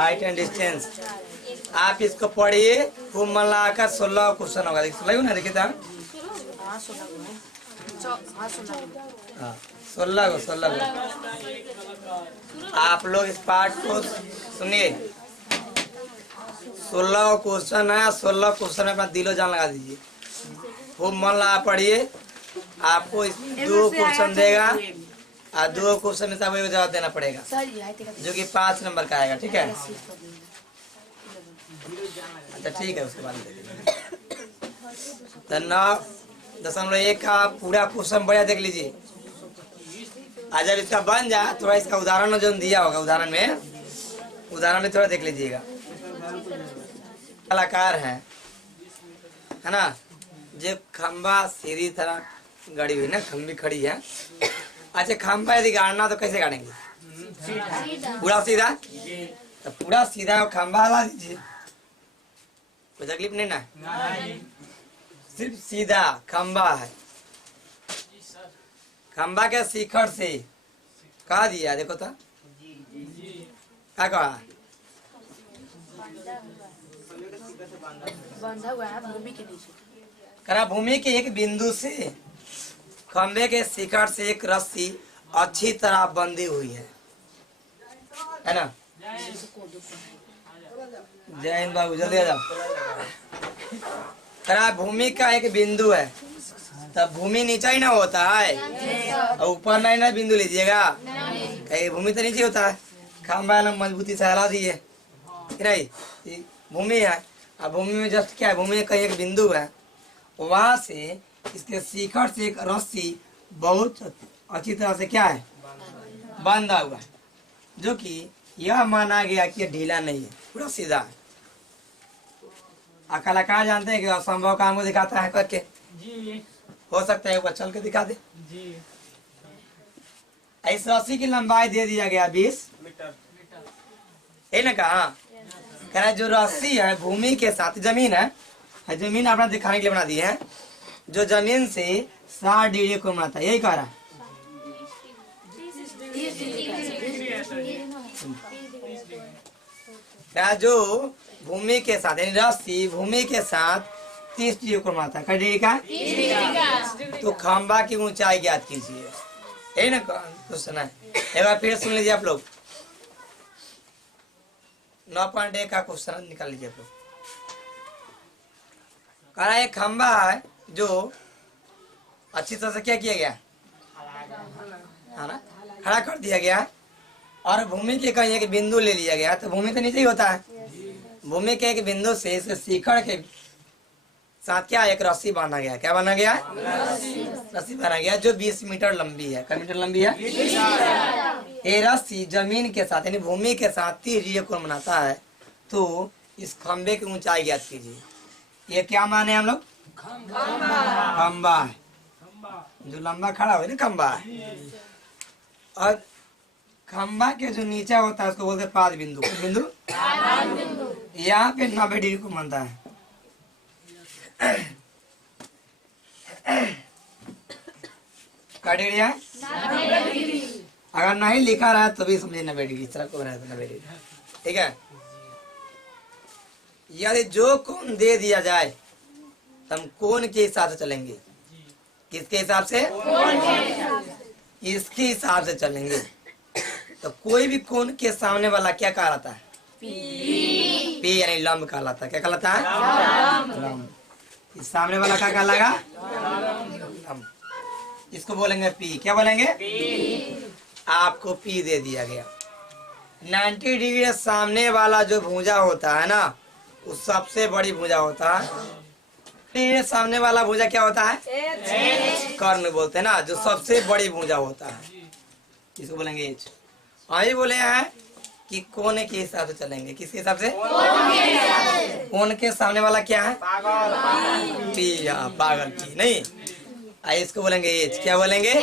Height and distance. आप इसको पढ़िए, खूब मन लगाकर 16 क्वेश्चन होगा। देखिए ना, देखिए था 16 आप लोग इस पार्ट को सुनिए। 16 क्वेश्चन है, 16 क्वेश्चन में अपना दिलो जान लगा दीजिए, खूब मन लगा पढ़िए। आपको 2 क्वेश्चन देगा और 2 क्वेश्चन में सबको जवाब देना पड़ेगा, जो कि 5 नंबर का आएगा। ठीक है, अच्छा ठीक है। उसके बाद तो 9.1 का पूरा क्वेश्चन बढ़िया देख लीजिए। आज जब इसका बन जाए, थोड़ा इसका उदाहरण जो दिया होगा, उदाहरण में थोड़ा देख लीजिएगा। कलाकार है ना, जो खंबा सीधी तरह गड़ी हुई ना, खंबी खड़ी है। अच्छा, खंबा यदि गाड़ना तो कैसे गाड़ेंगे? पूरा सीधा। तो पूरा सीधा खंबा हला दीजिए, कोई तकलीफ नहीं ना। सिर्फ सीधा खंबा है, खंबा के शिखर से कहा दिया, देखो तो क्या कहा, बंधा हुआ है भूमि के नीचे। करा भूमि के एक बिंदु से खंबे के शिखर से एक रस्सी अच्छी तरह बंधी हुई है ना। जय हिंद बाबू, जल्दी आ जाओ। करा भूमि का एक बिंदु है, तब भूमि नीचा ही ना होता है, और ऊपर नहीं ना बिंदु लीजिएगा, कहीं भूमि तो नीचे होता है। खंबा ना मजबूती से हला दिए, नहीं भूमि है। अब भूमि में जस्ट क्या है, भूमि में कहीं एक बिंदु है, वहां से इसके शिखर से एक रस्सी बहुत अच्छी तरह से क्या है, बांधा हुआ है, जो कि यह माना गया कि ढीला नहीं है, पूरा सीधा है। कलाकार जानते हैं कि असंभव काम को दिखाता है करके जी। हो सकता है वो चल के दिखा दे जी। इस रस्सी की लंबाई दे दिया गया 20 मीटर है ना। कहा जो रस्सी है भूमि के साथ, जमीन है, जमीन अपना दिखाने के लिए बना दी है, जो जमीन से 60 डिग्री को बनाता है, यही कह रहा है। जो भूमि के साथ, यानी रस्सी भूमि के साथ 30 डिग्री को बनाता है, डिग्री का। तो खंबा की ऊंचाई ज्ञात कीजिए, यही ना क्वेश्चन है। एक बार फिर सुन लीजिए आप लोग, 9.1 का क्वेश्चन निकाल लीजिए आप लोग। कह रहा है एक खंबा है जो अच्छी तरह से क्या किया गया है ना, खड़ा कर दिया गया, और भूमि के कहीं एक बिंदु ले लिया गया। तो भूमि तो नीचे ही होता है, भूमि के एक बिंदु से इस शिखर के साथ क्या एक रस्सी बांधा गया। क्या बांधा गया? रस्सी बांधा गया, जो 20 मीटर लंबी है। कितनी मीटर लंबी है? ये रस्सी जमीन के साथ यानी भूमि के साथ 30 डिग्री कोण बनाता है। तो इस खंबे की ऊंचाई ज्ञात कीजिए। ये क्या माने हम लोग? खंबा है, जो लंबा खड़ा हो ना, खंबा है। और खंबा के जो नीचे होता है उसको बोलते हैं पाद बिंदु। बिंदु यहाँ पे 90 डिग्री को मानता है। क्या डिग्री है? अगर नहीं लिखा रहा है तो भी समझे 90 डिग्री, इस तरह को रहा है 90 डिग्री। ठीक है, यदि जो कोण दे दिया जाए तो हम कोण के हिसाब से चलेंगे। किसके हिसाब से? इसके हिसाब से चलेंगे। तो कोई भी कोण के सामने वाला क्या कहलाता है? पी यानी लंब कहलाता है। क्या कहलाता है? लंब। इस सामने वाला क्या कहलाएगा? लंब। इसको बोलेंगे पी। क्या बोलेंगे? आपको पी दे दिया गया। 90 डिग्री सामने वाला जो भुजा होता है ना, वो सबसे बड़ी भुजा होता है। सामने वाला भुजा क्या होता है? कर्ण बोलते हैं ना, जो सबसे बड़ी भुजा होता है, इसको बोलेंगे एच। आइए बोले हैं कि कोने के हिसाब से चलेंगे। किसके हिसाब से? कोण के सामने वाला क्या है? पी। पागल पी नहीं, आइए इसको बोलेंगे एच। क्या बोलेंगे?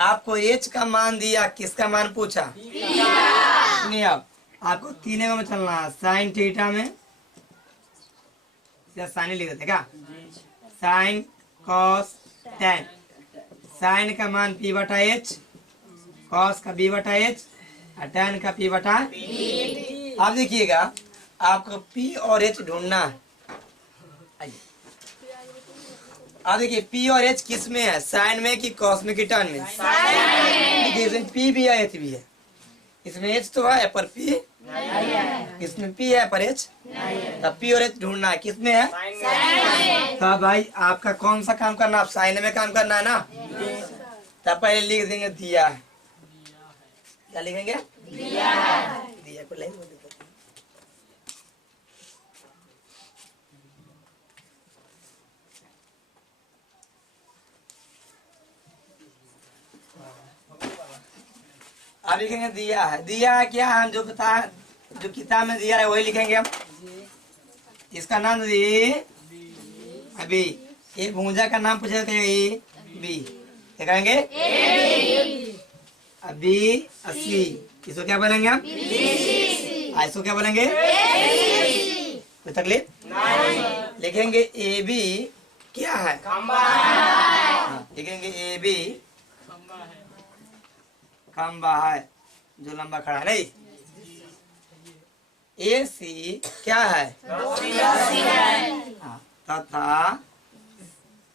आपको एच का मान दिया, किसका मान पूछा? नहीं, आपको तीनों में चलना है। साइन थीटा में साइन लिख देते क्या? Sine cos tan. साइन का मान पी बटा एच, कॉस का बी बटा एच, और टेन का पी बटा। आप देखिएगा, आपको पी और एच ढूंढना है। आइए, आप देखिए पी और एच किस में है, साइन में कि कॉस में कि टर्न में? देखिए इसमें पी भी है एच भी है। इसमें एच तो है पर पी, इसमें पी है पर एच, तब पी और एच ढूंढना है किसमें है? तब भाई आपका कौन सा काम करना, आप साइन में काम करना है ना। तब पहले लिख देंगे दिया है। क्या लिखेंगे? दिया को लाइन में देते हैं। आप लिखेंगे दिया है। दिया है क्या हम जो बता, जो किताब में दिया है वही लिखेंगे हम। इसका नाम दी अभी, ये भूंजा का नाम पूछा तो ए बी, क्या कहेंगे? अभी 80, इसको क्या बोलेंगे हम? इसको क्या बोलेंगे? कोई तकलीफ नहीं। लिखेंगे ए बी क्या है? लिखेंगे ए बी खंबा है जो लंबा खड़ा है, नहीं। ए सी क्या है? तथा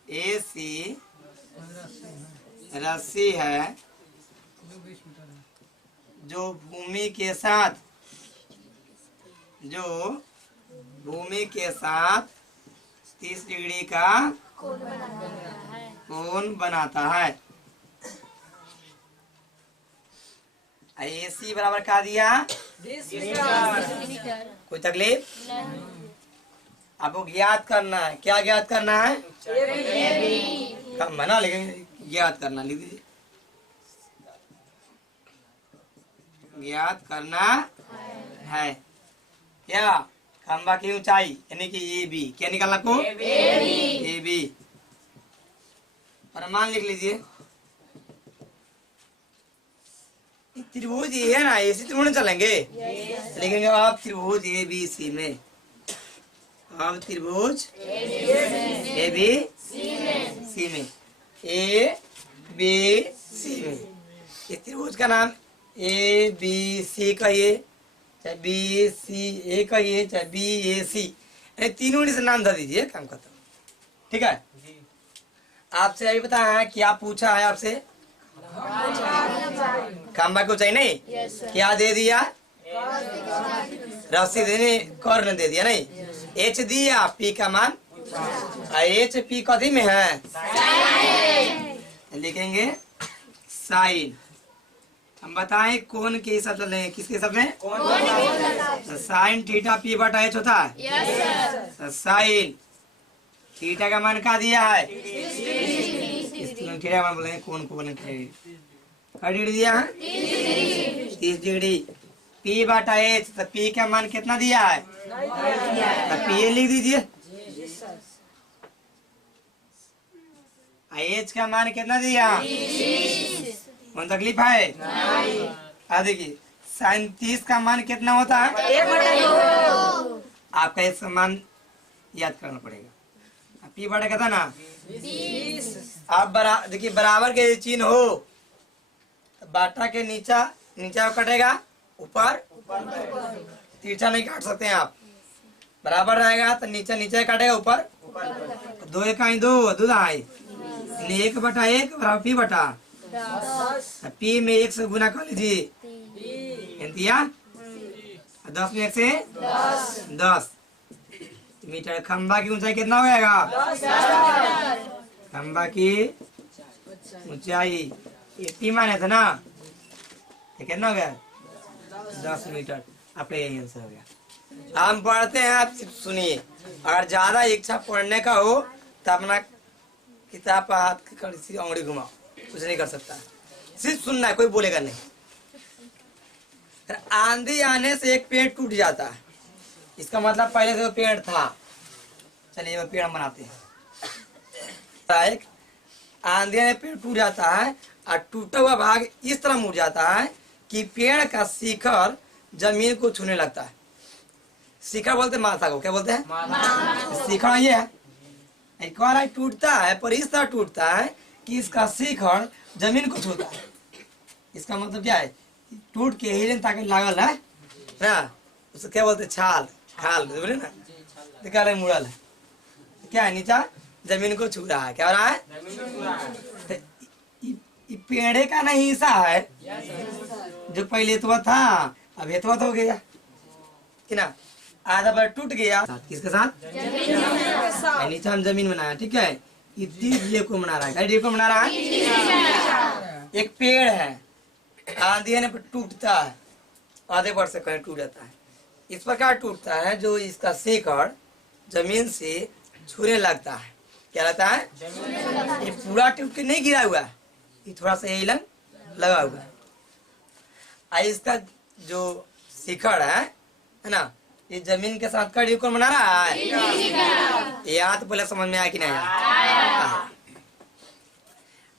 ए सी रस्सी है जो भूमि के साथ 30 डिग्री का कोण बनाता है। AC बराबर क्या दिया? कोई तकलीफ? आपको ज्ञात करना है। क्या ज्ञात करना है? कम बना लेकिन ज्ञात करना लिख दीजिए। ज्ञात करना है क्या? खंबा की ऊंचाई यानी कि ए बी, क्या निकालना को? A B. प्रमाण लिख लीजिए। त्रिभुज ये है ना, ऐसे त्रिभुज चलेंगे। लिखेंगे आप त्रिभुज ए बी सी में, अब त्रिभुज ए बी सी में, ए बी सी में। इस त्रिभुज का नाम ए बी सी कहिए, चाहे बी सी ए कहिए, चाहे बी ए सी, तीनों से नाम धर दीजिए, काम खत्म। ठीक है। आपसे अभी पता है क्या पूछा है आपसे? खंबा की ऊंचाई नहीं, क्या दे दिया? रस्सी देने कर्ण दे दिया, नहीं। एच दिया, पी का मान, एच पी कथी में है? लिखेंगे साइन। हम बताएं कौन के हिसाब से लें, किसके हिसाब में? तो साइन थीटा पी बटा एच होता है। तो साइन थीटा का मान क्या दिया है? थीटा का मान बोलेंगे कौन को बोलेंगे? क्या डिग्री दिया है? 30 डिग्री। पी बटा एच, तो पी का मान कितना दिया है? तो पी लिख दीजिए। एच का मान कितना दिया? कौन तकलीफ है? देखिए साइन 30 का मान कितना होता है? आपका इसका मान याद करना पड़ेगा। पी बटा कहता ना, आप देखिए बराबर के चिन्ह हो तो बाटा के नीचा कटेगा, ऊपर तिरछा नहीं काट सकते हैं आप। बराबर रहेगा तो नीचे काटेगा, ऊपर 2 1 2 2 1 बटा 1 बराबर पी बटा पी में 1 से गुना कर लीजिए, 10 में 1 से 10 मीटर। खंबा की ऊंचाई कितना हो जाएगा? खंबा की ऊंचाई 80 माने थे ना, ये कितना हो गया? 10 मीटर। आपका यही आंसर हो गया। हम पढ़ते हैं, आप सुनिए। अगर ज्यादा इच्छा पढ़ने का हो तो अपना किताब पर हाथ की उंगली घुमाओ, कुछ नहीं कर सकता, सिर्फ सुनना है, कोई बोलेगा नहीं। आंधी आने से एक पेड़ टूट जाता है, इसका मतलब पहले से वो पेड़ था। चलिए वो पेड़ बनाते हैं। एक आंधी में पेड़ टूट जाता है और टूटा हुआ भाग इस तरह मुड़ जाता है कि पेड़ का शिखर जमीन को छूने लगता है। शिखर बोलते माथा को, क्या बोलते हैं? शिखर ये है, एक बार टूटता है पर इस तरह टूटता है कि इसका शिखर जमीन को छूता है। इसका मतलब क्या है? टूट के हिलन ताकि लागल है ना, उसको क्या बोलते, छाल, खाल बोले ना, निकाले मुड़ल है, क्या है, नीचा जमीन को छू रहा है, क्या हो रहा है, तो ये पेड़े का नहीं हिस्सा है, जो पहले तो था अब हेतुआ तो हो गया कि ना, आधा बार टूट गया, किसके साथ, नीचे हम जमीन बनाया, ठीक है, ये द्वितीय को बना रहा है, को बना रहा है, एक पेड़ है, आंधी आने पर टूटता है, आधे वर्ष से कहीं टूट जाता है, इस प्रकार टूटता है जो इसका शिकड़ जमीन से छूने लगता है, क्या रहता है, ये पूरा टूट के नहीं गिरा हुआ है, ये थोड़ा सा यही लगा हुआ है, इसका जो शिकड़ है ना, ये जमीन के साथ कड़ी कौन बना रहा है, यहाँ तो पहले समझ में आया कि नहीं आया।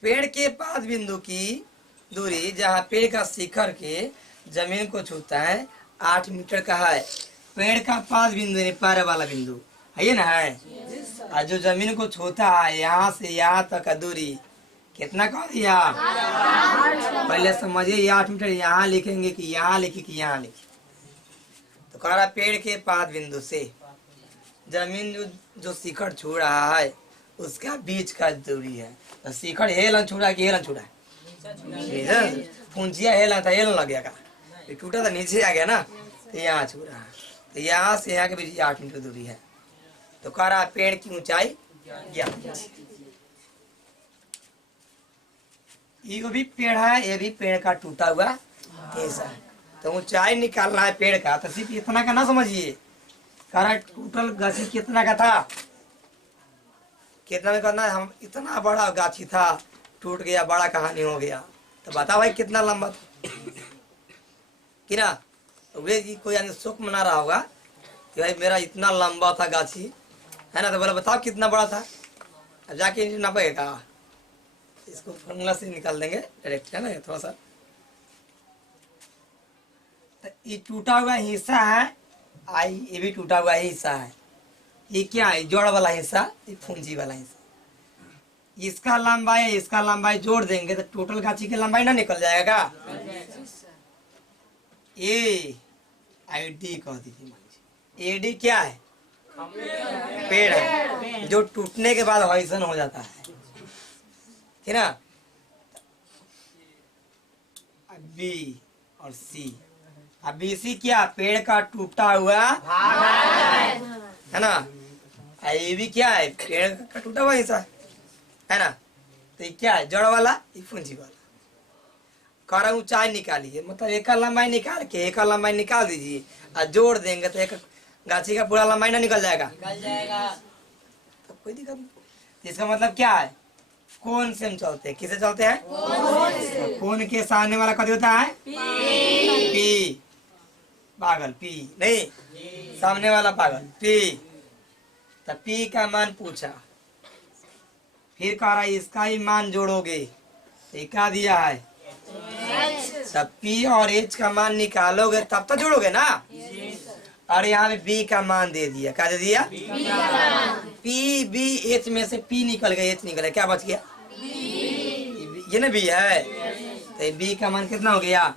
पेड़ के पाद बिंदु की दूरी जहाँ पेड़ का शिखर के जमीन को छूता है 8 मीटर का है। पेड़ का पाद बिंदु यानी पैर वाला बिंदु है ना, है, और जो जमीन को छूता है यहाँ से यहाँ तक का दूरी कितना कर दिया, पहले समझिए, ये 8 मीटर यहाँ लिखेंगे कि यहाँ लिखे कि यहाँ लिखे, तो कह रहा पेड़ के पाद बिंदु से जमीन जो शिखर छू रहा है उसका बीच का दूरी है, तो शिखर हेलन छू रहा है कि हेलन छू रहा है, पूंजिया हेलन था, हेलन लग गया का, ये टूटा था नीचे आ गया ना, तो यहाँ छू रहा है, तो यहाँ से यहाँ के बीच 8 मीटर दूरी है, तो कह रहा पेड़ की ऊंचाई 11। ये भी पेड़ है, ये भी पेड़ का टूटा हुआ ऐसा है, तो ऊंचाई निकालना है पेड़ का, तो सिर्फ इतना का ना समझिए, कारण टोटल गाछी कितना का था, कितना में करना है, हम इतना बड़ा गाछी था टूट गया, बड़ा कहानी हो गया, तो बता भाई कितना लंबा था कि ना, तो वे कोई यानी शोक मना रहा होगा कि भाई मेरा इतना लंबा था गाछी है ना, तो बोला बताओ कितना बड़ा था, अब जाके नापेगा, इसको फॉर्मूला से निकाल देंगे डायरेक्ट, है ना, थोड़ा सा, तो ये टूटा हुआ हिस्सा है, आई ये भी टूटा हुआ हिस्सा है, ये क्या है, जोड़ वाला हिस्सा, ये पूंजी वाला हिस्सा, इसका लंबाई इसका लंबाई जोड़ देंगे तो टोटल गाछी की लंबाई ना निकल जाएगा, ए आई डी कह दीजिए, एडी क्या है, पेड़ है, जो टूटने के बाद हॉइसन हो जाता है, ठीक ना, बी और सी, अब बीसी क्या, पेड़ का टूटा हुआ है ना, ये भी क्या है, पेड़ का टूटा हुआ हिस्सा है ना, तो ये क्या है, जड़ वाला, ये पूंजी वाला, कह ऊंचाई निकालिए, मतलब एक का लंबाई निकाल के एक का लंबाई निकाल दीजिए और जोड़ देंगे तो एक गाछी का पूरा लंबाई ना निकल जाएगा, तो कोई दिक्कत नहीं, इसका मतलब क्या है, कौन से हम चलते हैं, किसे चलते हैं, कौन के सामने वाला कभी होता है, पी, पागल, पी नहीं, सामने वाला पागल, पी, तो पी का मान पूछा, फिर कह रहा है इसका ही मान जोड़ोगे, तो क्या दिया है, तब पी और एच का मान निकालोगे तब तो जोड़ोगे ना, और यहाँ पे बी का मान दे दिया, क्या दे दिया, पी बी एच में से पी निकल गया, एच निकल गया, क्या बच गया, ये ना बी है, तो बी का मान कितना हो गया,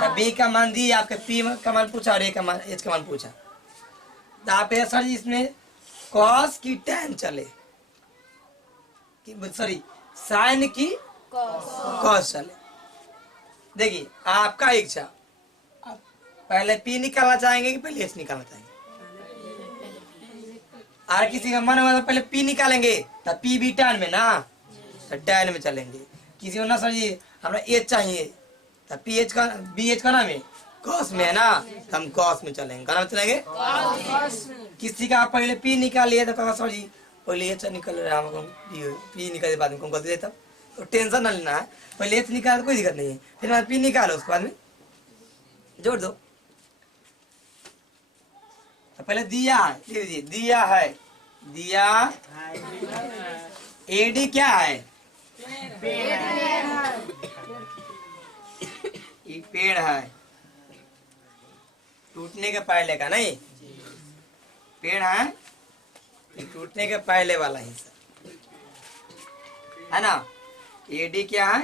तो बी का मान दी आपके, पी का मान पूछा और ए का मान, एच का मान पूछा, तो आप सर जी इसमें कॉस की टैन चले, सॉरी साइन की कॉस चले, देखिए आपका इच्छा, आप पहले पी निकालना चाहेंगे कि पहले एच निकालना चाहेंगे, और किसी का मन होगा तो पहले पी निकालेंगे, तब पी भी टैन में ना, तो टैन में चलेंगे, किसी को ना सर जी हमें एच चाहिए, तब पी एच का बी एच का नाम है कॉस में है ना, तो हम कॉस में चलेंगे, कहाँ में चलेंगे, किसी का पहले पी निकाल लिया तो सर जी पहले एच निकल रहा है, पी निकाल बाद में गलती है, तब तो टेंशन ना लेना है, पहले एच निकाल कोई दिक्कत नहीं है, फिर पी निकालो उसके बाद में जोड़ दो, तो पहले दिया है, लीजिए दिया है, दिया, एडी क्या है, ये पेड़ है, टूटने के पहले का नहीं, पेड़ है, ये टूटने के पहले वाला हिस्सा है ना, एडी क्या है,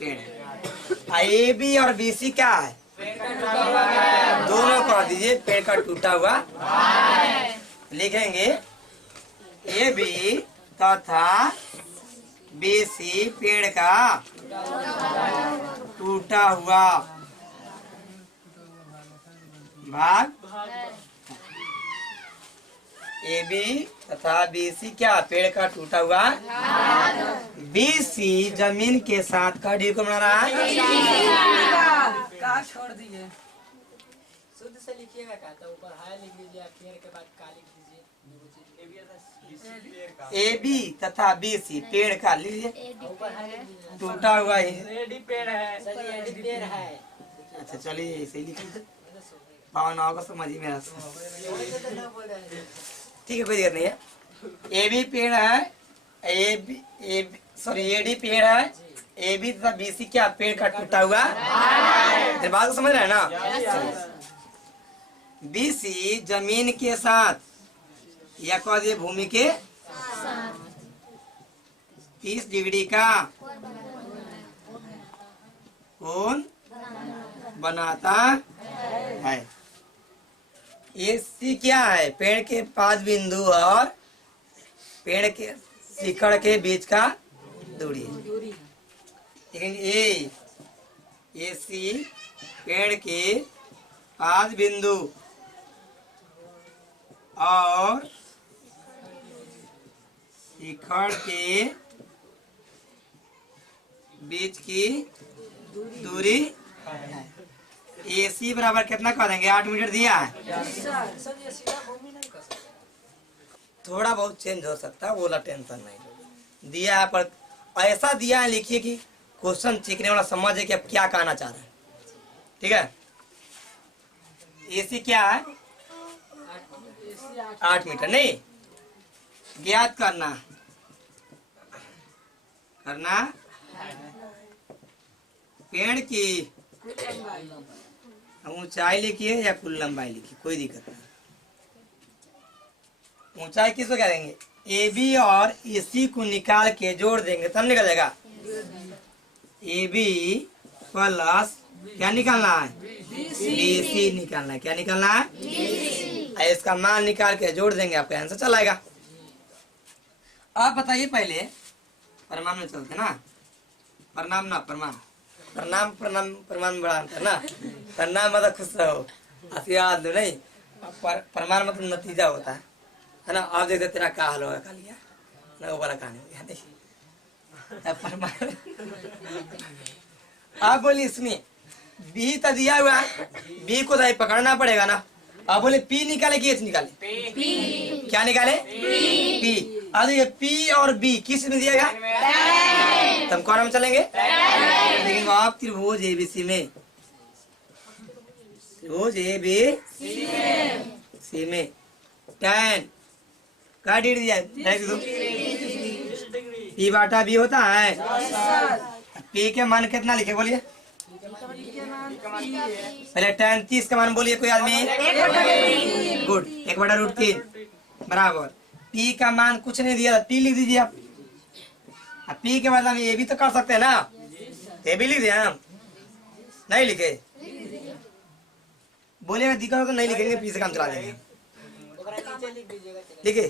पेड़ है, ए बी और बीसी क्या है, दोनों को दीजिए पेड़ का टूटा हुआ लिखेंगे ए बी तथा बी सी पेड़ का टूटा हुआ भाग ए बी तथा बी सी क्या पेड़ का टूटा हुआ बी सी जमीन के साथ का डी को बना रहा है का छोड़ दीजिए। शुद्ध से लिखिएगा क्या तो ऊपर हाय लिख लीजिए पेड़ के बाद का लिख दीजिए। ए बी तथा बी सी पेड़ का लीजिए ऊपर हाय लिख दीजिए। टूटा हुआ है एडी पेड़ है। सर ये एडी पेड़ है। अच्छा चलिए ऐसे ही लिख लीजिए पावन होगा समझिए मेरा ठीक है कोई दिक्कत नहीं है ए बी पेड़ है ए डी पेड़ है ए बी तथा बी सी क्या पेड़ का टूटा हुआ बात को समझ रहे हैं ना बी सी जमीन के साथ या कह दिए भूमि के 30 डिग्री का कोण बनाता है ये सी क्या है पेड़ के 5 बिंदु और पेड़ के शिखर के बीच का दूरी लेकिन ए सी पेड़ के 5 बिंदु और शिखर के बीच की दूरी ए सी बराबर कितना कर देंगे 8 मीटर दिया है सर ये सीधा भूमि नहीं कर सकते। थोड़ा बहुत चेंज हो सकता है बोला टेंशन नहीं दिया है पर ऐसा दिया है लिखिए कि क्वेश्चन सीखने वाला समझे कि अब क्या कहना चाह रहे हैं ठीक है एसी क्या है 8 मीटर नहीं ज्ञात करना पेड़ की ऊंचाई लिखिए या कुल लंबाई लिखिए कोई दिक्कत नहीं ऊंचाई किसको कह देंगे ए बी और इसी को निकाल के जोड़ देंगे तब निकल जाएगा ए बी प्लस क्या निकालना है बी सी निकालना है क्या निकालना है इसका मान निकाल के जोड़ देंगे आपका आंसर चल आएगा आप बताइए पहले प्रमाण में चलते ना प्रणाम ना प्रमाण प्रणाम प्रणाम प्रमाण बड़ा अंतर ना प्रणाम मतलब खुश रहो आशीर्वाद दो नहीं प्रमाण मतलब नतीजा होता है ना आप देखते तेरा क्या हाल होगा कल ना वो वाला कहानी हो गया नहीं प्रमाण आप बोलिए सुनिए बी तो दिया हुआ है बी को तो पकड़ना पड़ेगा ना आप बोले पी निकाले कि एच निकाले पी क्या निकाले पी अब ये पी और बी किस में दिएगा तब कौन हम चलेंगे लेकिन आप त्रिभुज एबीसी में त्रिभुज एबीसी में tan का डिग्री दिया पी बाटा बी होता है पी के मान कितना लिखे बोलिए पहले tan 30 का मान बोलिए कोई आदमी गुड 1/√3 बराबर पी का मान कुछ नहीं दिया पी लिख दीजिए आप पी के बाद हम ये भी तो कर सकते हैं ना ये भी लिख दिए हम नहीं लिखे बोलेगा दिक्कत तो नहीं लिखेंगे पी से काम चला देंगे लिखे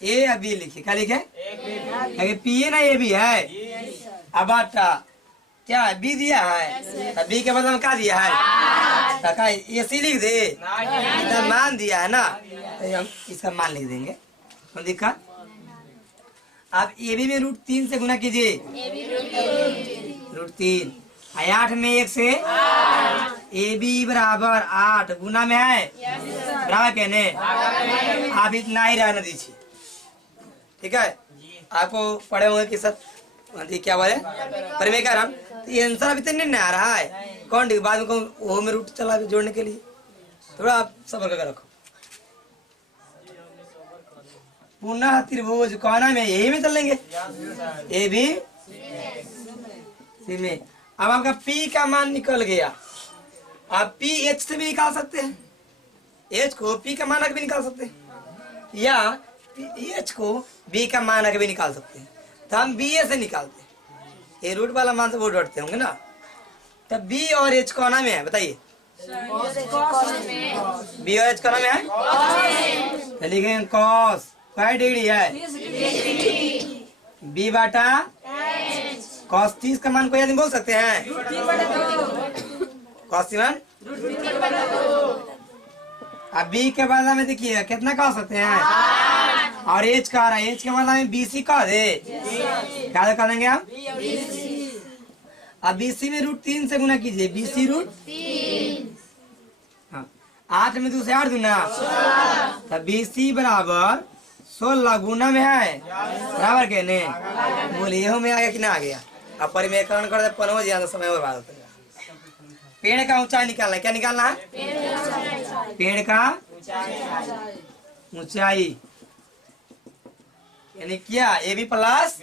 ए या बी लिखिए क्या लिखे पी है ना ये भी है अब क्या बी दिया है बी के बदले में क्या दिया है ए सी लिख दे इधर मान दिया है ना तो हम इसका मान लिख देंगे तो दिक्कत आप ए बी में √3 से गुना कीजिए √3 8 में 1 से ए बी बराबर 8 गुना में है बराबर कहने आप इतना ही रहने दीजिए ठीक है आपको पढ़े होंगे कि सब क्या बोले पर मैं कह रहा हूँ ये आंसर अभी तक नहीं आ रहा है कौन बाद में कौन वो में रूट चला जोड़ने के लिए थोड़ा आप सबर करके रखो पुनः त्रिभुज कोना में यही में चलेंगे ए भी सी में अब आपका P का मान निकल गया आप P H से भी निकाल सकते हैं H को P का मान भी निकाल सकते हैं या H को B का मान भी निकाल सकते हैं तो हम BA से निकालते हैं ये रूट वाला मान से वो डरते होंगे ना तब बी और एच कोना में है, बताइए बी और एच कोना में है, तो लिखेंगे कॉस क्या डिग्री है, बी बाटा कॉस 30 का मान कोई आदमी बोल सकते हैं, कॉस 30 मान। अब बी के बदला में देखिए कितना कह सकते हैं, और एच का रहा है, एच के बदला में बीसी कह दे, क्या कर देंगे हम, अब बीसी में √3 से गुना कीजिए, बीसी √3, हाँ 8 में 2 से 8 दूना, तब बीसी बराबर 16 गुना में है बराबर के ने, बोलिए हो में आ गया कि ना आ गया। अब परिमेयकरण कर दे पनों ज्यादा समय बर्बाद होता है। पेड़ का ऊंचाई निकालना है, क्या निकालना है, पेड़ का ऊंचाई यानी क्या ए बी प्लस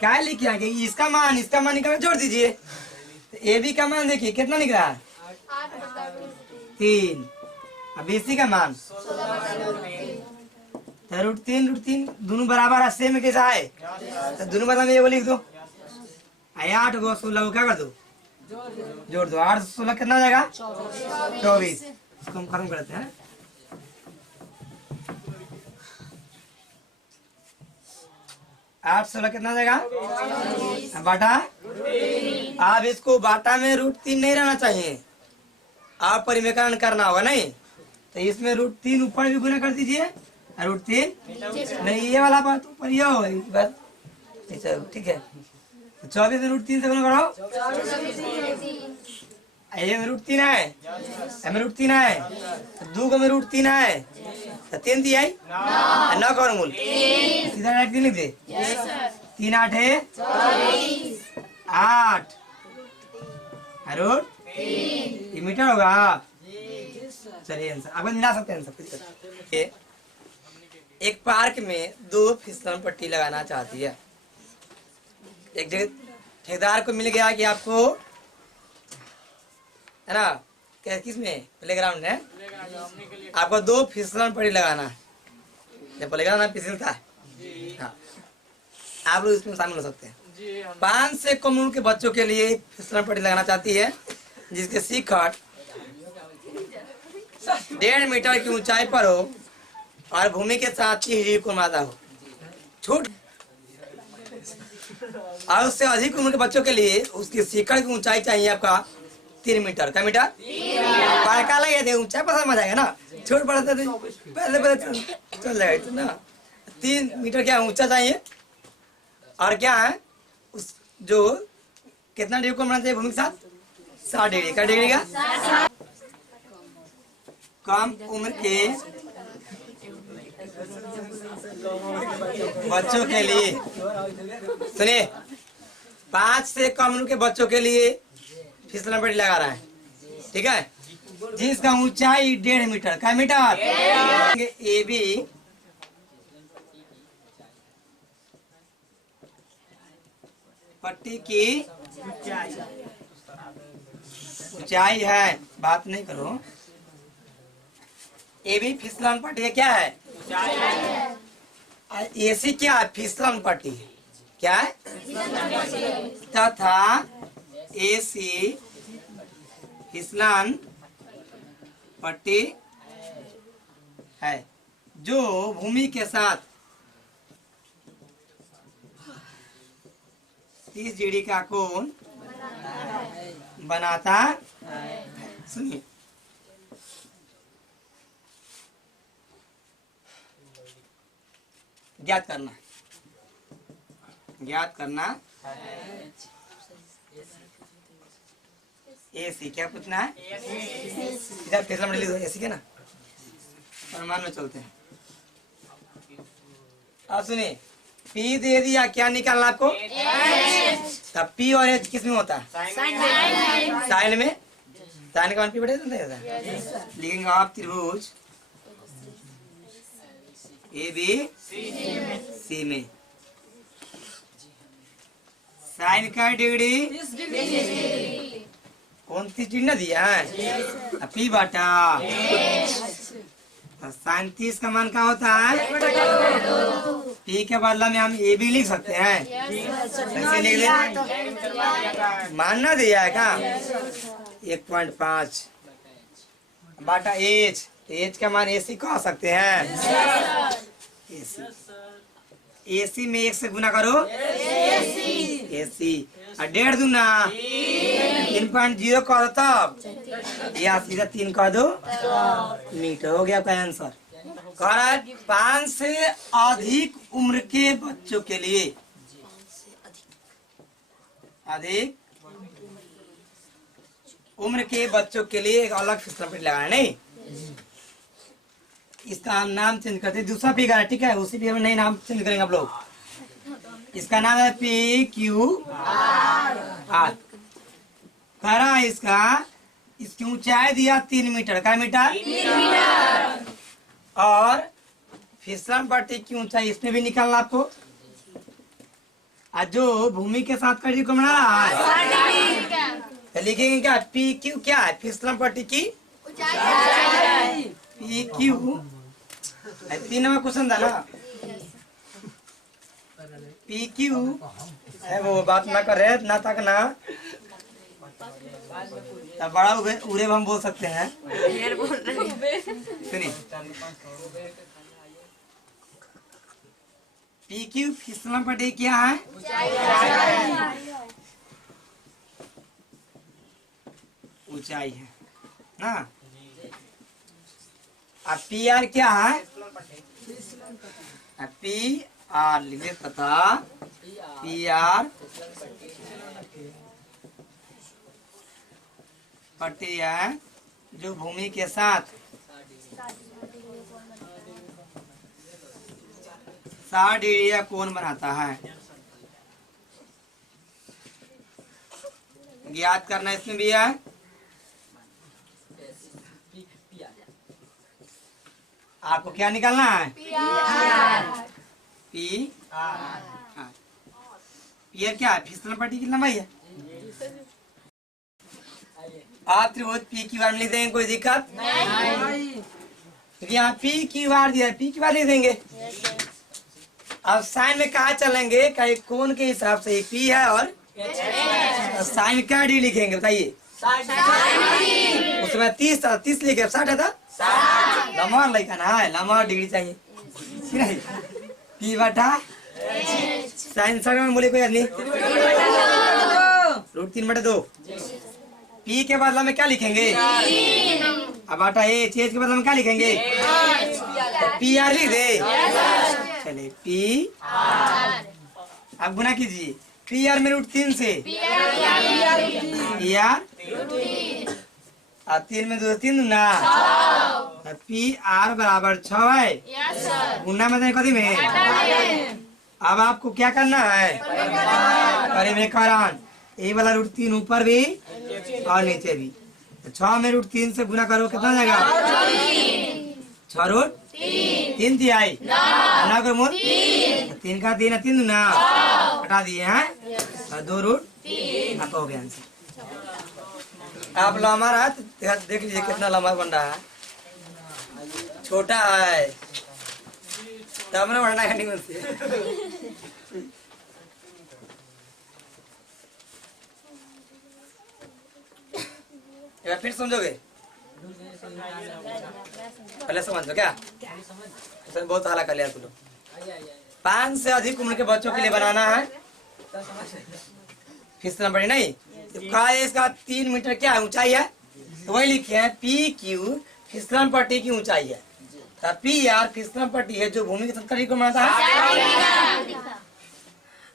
क्या लिखे आगे, इसका मान निकाल जोड़ दीजिए, तो ए बी का मान देखिए कितना निकला है 3, अब बीसी का मान √3 दोनों बराबर है, सेम कैसा है, तो दोनों बराबर में ये लिख दो, 8 को 16 को क्या कर दो जोड़ दो, 8 से 16 कितना जाएगा 24, इसको हम खत्म करते हैं। 8 16 कितना जाएगा बाटा, अब इसको बाटा में √3 नहीं रहना चाहिए, आप परिमेयकरण करना होगा नहीं, तो इसमें √3 ऊपर भी गुना कर दीजिए, √3 नहीं ये वाला बात ऊपर ये हो बस, ठीक है। 24 में √3 से गुना करो, ये में √3 है, में √3 है, 2 में √3 है, तो 3 दिया है ना करो मूल सीधा डायरेक्ट लिख दे, 3 8 है 8 ये मीटर होगा। चलिए आंसर आपको मिला सकते हैं आंसर। एक पार्क में 2 फिसलन पट्टी लगाना चाहती है, एक जगह ठेकेदार को मिल गया कि आपको है ना क्या किस में प्लेग्राउंड है, आपको 2 फिसलन पट्टी लगाना है, जब प्लेग्राउंड में फिसलता है, हाँ आप लोग इसमें शामिल हो सकते हैं। 5 से कम उम्र के बच्चों के लिए फिसलन पट्टी लगाना चाहती है जिसके शिखर 1.5 मीटर की ऊंचाई पर हो और भूमि के साथ 30 डिग्री कोणादा हो, छूट और उससे अधिक उम्र के बच्चों के लिए उसकी शिखर की ऊंचाई चाहिए आपका 3 मीटर, क्या मीटर पड़का लगे थे, ऊंचाई पर समझ आएगा ना, छोट पड़ा था पहले चल जाएगा तो ना, 3 मीटर क्या ऊंचा चाहिए, और क्या है उस जो कितना डिग्री को बनाना चाहिए भूमि के साथ 60 डिग्री, क्या डिग्री का, कम उम्र के बच्चों के लिए, सुनिए 5 से कम उम्र के बच्चों के लिए फिसलन पट्टी लगा रहा है, ठीक है, जिसका ऊंचाई 1.5 मीटर, क्या मीटर, ए बी पट्टी की ऊंचाई है, बात नहीं करो, ए बी फिसलन पट्टी क्या है, एसी क्या है, फिसलन पट्टी क्या है, तथा एसी फिसलन पट्टी है जो भूमि के साथ 30 डिग्री का कोण बनाता है। सुनिए ज्ञात करना एसी क्या पूछना है, इधर फिसलन पट्टी लिख दो एसी के ना, अनुमान में चलते हैं। अब सुनिए पी दे दिया, क्या निकालना आपको, तब पी और एच किस में होता है, साइन में, साइन का मान पी बटे लिखेंगे आप त्रिभुज ए बी सी में साइन का डिग्री 29 डिग्री ना दिया है, पी बाटा साइन 30 का मान क्या होता है? पी के बदला में हम ए भी लिख सकते हैं। कैसे लिख दे? मान ना दिया है क्या? 1.5 बाटा एच, एच का मान एसी कह सकते हैं। एसी में 1 से गुना करो एसी, और 1.5 दूना 3.0 कह दो, तब या सीधा 3 कह दो मीटर। हो गया आपका आंसर। कह रहा है 5 से अधिक उम्र के बच्चों के लिए, अधिक उम्र के बच्चों के लिए एक अलग फिसलन पट्टी लगाना। नहीं, इसका हम नाम चेंज करते हैं, दूसरा फिगर है, ठीक है, उसी भी हम नई नाम चेंज करेंगे आप लोग। इसका नाम है पी क्यू आर। कह रहा है इसकी ऊंचाई दिया 3 मीटर। क्या मीटर? 3 मीटर। और फिसलन पट्टी की ऊंचाई इसमें भी निकालना आपको। जो भूमि के साथ कड़ी को बना रहा है, तो लिखेंगे क्या? पी क्यू क्या है? फिसलन पट्टी की पी क्यू। 3 नंबर क्वेश्चन था ना, पी क्यू है, वो बात ना कर रहे ना तक ना, तब बड़ा उरे हम बोल सकते हैं। सुनिए, पी क्यू फिसलन पट्टी क्या है? ऊंचाई है ना। अब पी आर क्या है? पी आर लिखे तथा पी आर पट्टी है जो भूमि के साथ 60 डिग्री का कोण बनाता है। ज्ञात करना इसमें भी है। आपको क्या निकालना है? P R. पी आर क्या है? फिसलन पट्टी की लंबाई है। आप त्रिभुज पी क्यू आर लिख देंगे, कोई दिक्कत नहीं। यहाँ पी क्यू आर दिया है, पी क्यू आर लिख देंगे। अब साइन में कहा चलेंगे? कहीं कोण के हिसाब से पी है और साइन क्या डी लिखेंगे बताइए? उसमें 30 लिखे, 60 था। लम्बा लिखना है, लम्बा डिग्री चाहिए। पी बटा साइन 60 में बोले कोई आदमी √3/2। पी के बदला में क्या लिखेंगे? अब बाटा एच, एच के बदला में क्या लिखेंगे? पी आर लिख दे। चले पी अब गुना कीजिए। पी आर में √3 से पी आर और 3 में 2 3 ना, पी आर बराबर 6 है। गुना में कदी में। अब आपको क्या करना है? परिमेयकरण। ये वाला √3 ऊपर भी और नीचे भी। 6 में √3 से गुना करो, कितना जाएगा? 6√3 तिहाई ना करो मोर 3 का 3 है, 3 दूना हटा दिए हैं, 2√3 आपका हो गया आंसर। आप लंबा रहा देख लीजिए कितना लंबा बन रहा है। छोटा है तब ना बढ़ना नहीं बनती है। फिर समझोगे? पहले समझो क्या? बहुत हाला कर लिया तुम लोग। 5 से अधिक उम्र के बच्चों के लिए बनाना है फिसलन पट्टी। नहीं इसका 3 मीटर क्या है ऊंचाई है, तो वही लिखे हैं पी क्यू फिसलन पट्टी की ऊंचाई है। पी आर फिसलन पट्टी है जो भूमि के संकट को बनाता है।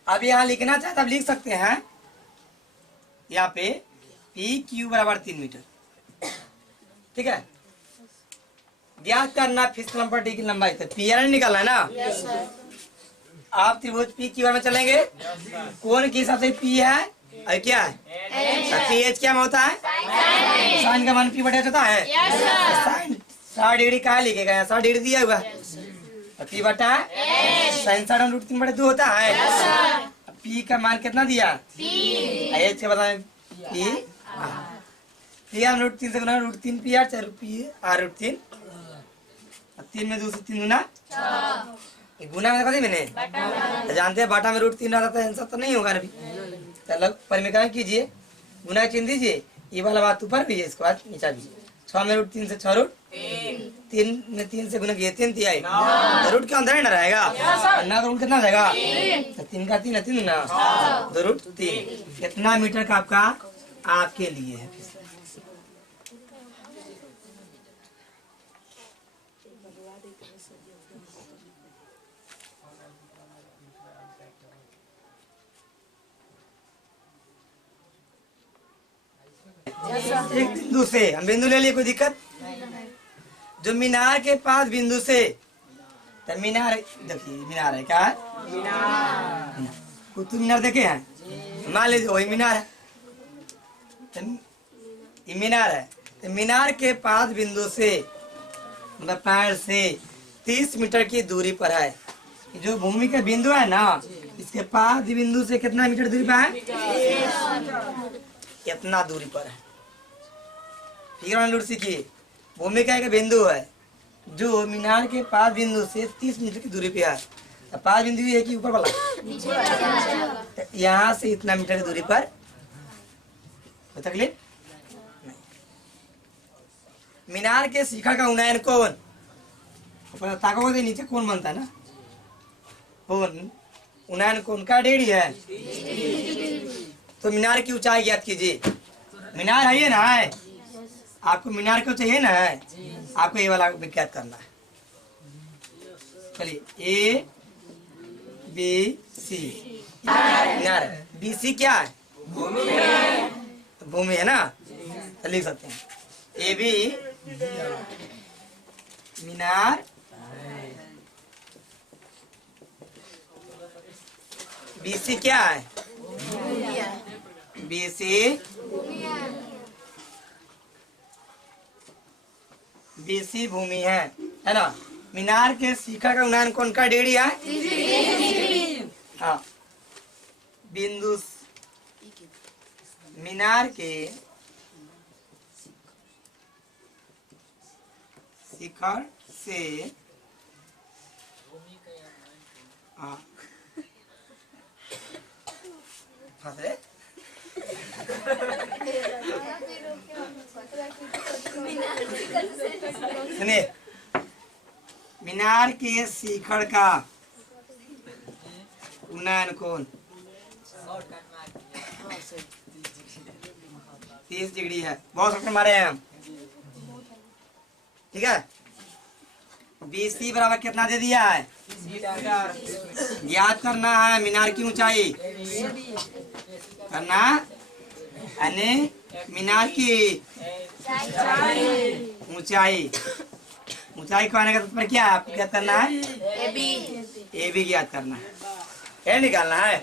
अब यहाँ लिखना चाहता अब लिख सकते हैं यहाँ पे पी क्यू बराबर 3 मीटर। ठीक है, ज्ञात करना फिसलन पट्टी की लंबाई। तो पी आर निकालना है ना। आप त्रिभुज पी क्यू आर में चलेंगे, कोण के हिसाब से पी है और क्या है पी एच क्या होता है? साइन का मान पी बटे होता है। साइन 60 डिग्री कहा लिखेगा? यहाँ 60 डिग्री दिया हुआ पी बटा साइन 60 √3/2 होता है। पी का मान कितना दिया? एच के बदला पी आर √3 से गुना √3 पी आर, चाहे पी आर √3 3 में 2 से 3 गुना ये गुना में देखा मैंने तो जानते हैं बाटा में √3 आ रहा था, आंसर तो नहीं होगा अभी। चलो परिमीकरण कीजिए, गुना चिन्ह दीजिए, ये वाला बात ऊपर भी है, इसके बाद नीचा भी। 6 में √3 से 6 3 में 3 से गुना किए 3 तिहाई रूट के अंदर ही ना रहेगा, ना रूट कितना रहेगा 3 का 3 है 3 ना √3। कितना मीटर का आपका आपके लिए है। एक बिंदु से हम बिंदु ले लिए, कोई दिक्कत? जो मीनार के पास बिंदु से, तो मीनार देखिए मीनार है क्या है, कुतुब मीनार देखे हैं, मान लीजिए वही मीनार है, तो ये मीनार है। तो मीनार के पास बिंदु से मतलब पैर से 30 मीटर की दूरी पर है। जो भूमि का बिंदु है ना, इसके पास बिंदु से कितना मीटर दूरी पर है, इतना दूरी पर है। ठीक है, सीखिए। भूमि का एक बिंदु है जो मीनार के पास बिंदु से 30 मीटर की दूरी पे है। तो पास बिंदु है कि ऊपर वाला, तो यहाँ से इतना मीटर की दूरी पर तकलीफ नहीं। मीनार के शिखर का उन्नयन कोण, ऊपर ताकोगे नीचे कोण बनता है ना, कोण उन्नयन कोण का 1.5 है। तो मीनार की ऊंचाई ज्ञात कीजिए। मीनार है ये ना, है आपको मीनार क्यों चाहिए ना, है आपको ये वाला विज्ञात करना है। चलिए A B C Minar, BC क्या है, भूमि है ना, तो लिख सकते हैं AB मीनार, BC क्या है, BC भूमि है ना। मीनार के शिखर का उन्नयन कोण का 1.5 है। हाँ, बिंदु मीनार के शिखर से, हाँ फंसे सुनिए, मीनार के शिखर का उन्नयन कोण 30 डिग्री है। बहुत शॉर्ट मारे हैं हम, ठीक है। BC बराबर कितना दे दिया है, याद करना है मीनार की ऊंचाई करना, यानी मीनार की ऊंचाई, ऊंचाई को आने का तात्पर्य क्या है, आपको याद करना है AB याद करना है, ये निकालना है।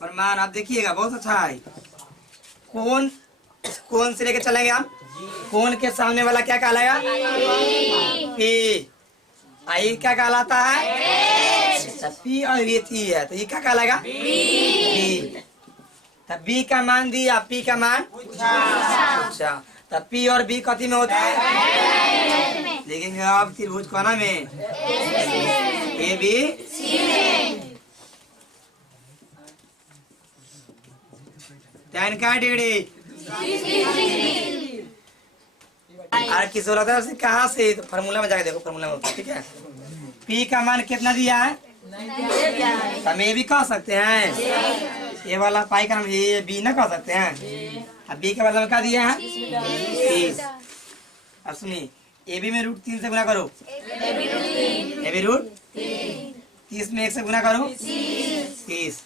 प्रमाण आप देखिएगा बहुत अच्छा है। कौन से लेके चलेंगे हम, कौन के सामने वाला क्या कहलाएगा, P। आई क्या कहलाता है, P और ये T है, तो ये क्या कहलाएगा B। तब B का मान दिया, P का मान अच्छा, तब P और B कथी में होता है, देखेंगे अब त्रिभुज कोना में AB tan का 1.5 और किस होता है कहाँ से, तो फार्मूला में जाके देखो, फार्मूला में होता है, ठीक है। P का मान कितना दिया है, हम ये भी कह सकते हैं, ये वाला पाई का हम ये B ना कह सकते हैं। अब B के बदले में क्या दिया है 30। अब सुनिए AB में √3 से गुना करो, AB √30 में 1 से गुना करो 30,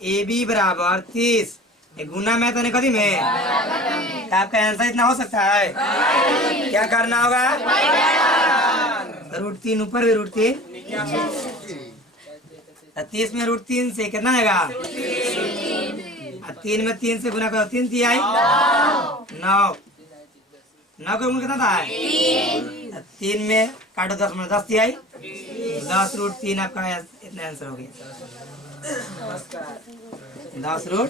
AB बराबर 30। गुना में तो नहीं कभी में, तो आपका आंसर इतना हो सकता है। क्या करना होगा, √3 ऊपर भी √3, 30 में √3 से कितना आएगा, 3 में 3 से गुना करो 3 तिहाई 9, 9 का गुण कितना था 3 में काटो 10 में 10 तिहाई 10 √3 आपका इतना आंसर हो गया 10 √3।